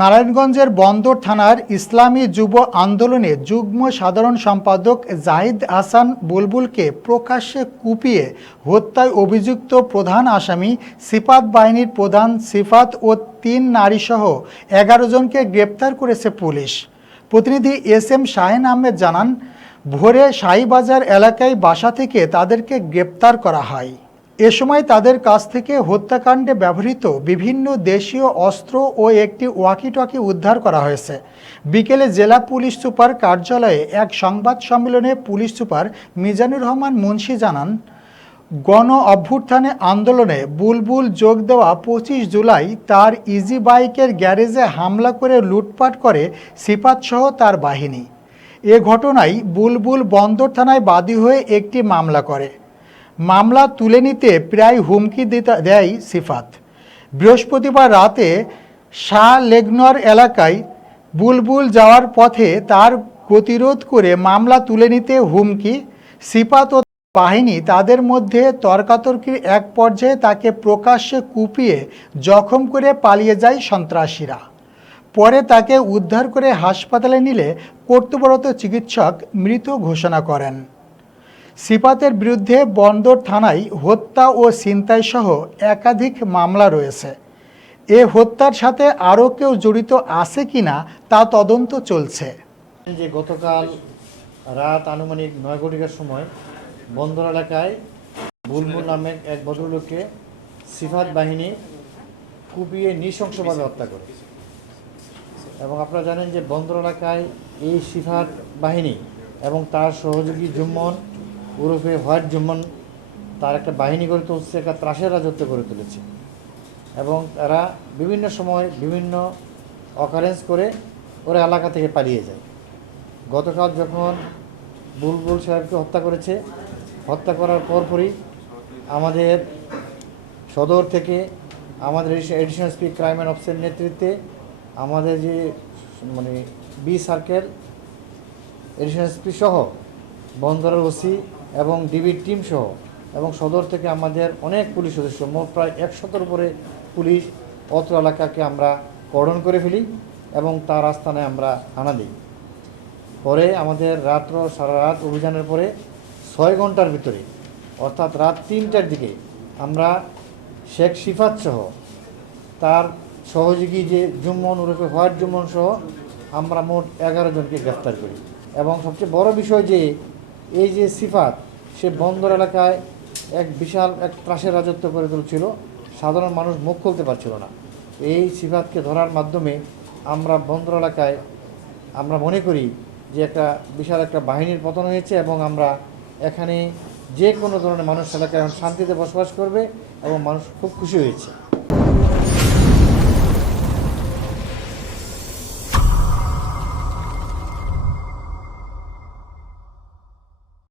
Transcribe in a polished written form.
নারায়ণগঞ্জের বন্দর থানার ইসলামী যুব আন্দোলনে যুগ্ম সাধারণ সম্পাদক জাহিদ হাসান বুলবুলকে প্রকাশ্যে কুপিয়ে হত্যায় অভিযুক্ত প্রধান আসামি সিফাত বাহিনীর প্রধান সিফাত ও ৩ নারীসহ ১১ জনকে গ্রেপ্তার করেছে পুলিশ। প্রতিনিধি এস এম শাহিন আহমেদ জানান, ভোরে শাহীবাজার এলাকায় বাসা থেকে তাদেরকে গ্রেপ্তার করা হয়। এ সময় তাদের কাছ থেকে হত্যাকাণ্ডে ব্যবহৃত বিভিন্ন দেশীয় অস্ত্র ও একটি ওয়াকিটকি উদ্ধার করা হয়েছে। বিকেলে জেলা পুলিশ সুপার কার্যালয়ে এক সংবাদ সম্মেলনে পুলিশ সুপার মিজানুর রহমান মুন্সি জানান, গণ অভ্যুত্থানে আন্দোলনে বুলবুল যোগ দেওয়া ২৫ জুলাই তার ইজি বাইকের গ্যারেজে হামলা করে লুটপাট করে সিফাতসহ তার বাহিনী। এ ঘটনায় বুলবুল বন্দর থানায় বাদী হয়ে একটি মামলা করে। মামলা তুলে নিতে প্রায় হুমকি দেয় সিফাত। বৃহস্পতিবার রাতে শাহ লেগনর এলাকায় বুলবুল যাওয়ার পথে তার প্রতিরোধ করে মামলা তুলে নিতে হুমকি। সিফাত ও বাহিনী তাদের মধ্যে তর্কাতর্কির এক পর্যায়ে তাকে প্রকাশ্যে কুপিয়ে জখম করে পালিয়ে যায় সন্ত্রাসীরা। পরে তাকে উদ্ধার করে হাসপাতালে নিলে কর্তব্যরত চিকিৎসক মৃত ঘোষণা করেন। সিফাতের বিরুদ্ধে বন্দর থানায় হত্যা ও ছিনতাই সহ একাধিক মামলা রয়েছে। এ হত্যার সাথে আরও কেউ জড়িত আছে কিনা তা তদন্ত চলছে। যে গতকাল রাত আনুমানিক ৯ ঘটিকার সময় বন্দর এলাকায় বুলবুল নামের এক ভদ্রলোককে সিফাত বাহিনী কুপিয়ে নৃশংসভাবে হত্যা করে। এবং আপনারা জানেন যে বন্দর এলাকায় এই সিফাত বাহিনী এবং তার সহযোগী জুম্মন ওরফে হোয়াইট জুম্মন তার একটা বাহিনী গড়ে তুলছে, একটা ত্রাসের রাজত্ব গড়ে তুলেছে এবং এরা বিভিন্ন সময় বিভিন্ন অকারেন্স করে ওরা এলাকা থেকে পালিয়ে যায়। গতকাল যখন বুলবুল সাহেবকে হত্যা করেছে, হত্যা করার পরপরই আমাদের সদর থেকে আমাদের এডিশনাল এসপি ক্রাইম অ্যান্ড অফিসের নেতৃত্বে আমাদের যে বি সার্কেল এডিশনাল এসপি সহ বন্দরের ওসি এবং ডিবির টিম সহ এবং সদর থেকে আমাদের অনেক পুলিশ সদস্য, মোট প্রায় ১০০-র উপরে পুলিশ অত্র এলাকাকে আমরা কর্ডন করে ফেলি এবং তার আস্থানে আমরা হানা দিই। পরে আমাদের সারা রাত অভিযানের পরে ৬ ঘন্টার ভিতরে অর্থাৎ রাত ৩টার দিকে আমরা শেখ সিফাত সহ তার সহযোগী যে জুম্মন ওরফে হোয়াইট জুম্মন সহ আমরা মোট ১১ জনকে গ্রেফতার করি। এবং সবচেয়ে বড় বিষয় যে এই যে সিফাত, সে বন্দর এলাকায় এক বিশাল এক ত্রাসের রাজত্ব করে তুলছিল, সাধারণ মানুষ মুখ খুলতে পারছিল না। এই সিফাতকে ধরার মাধ্যমে আমরা বন্দর এলাকায় আমরা মনে করি যে একটা বিশাল একটা বাহিনীর পতন হয়েছে এবং আমরা এখানে যে কোনো ধরনের মানুষ এলাকায় শান্তিতে বসবাস করবে এবং মানুষ খুব খুশি হয়েছে।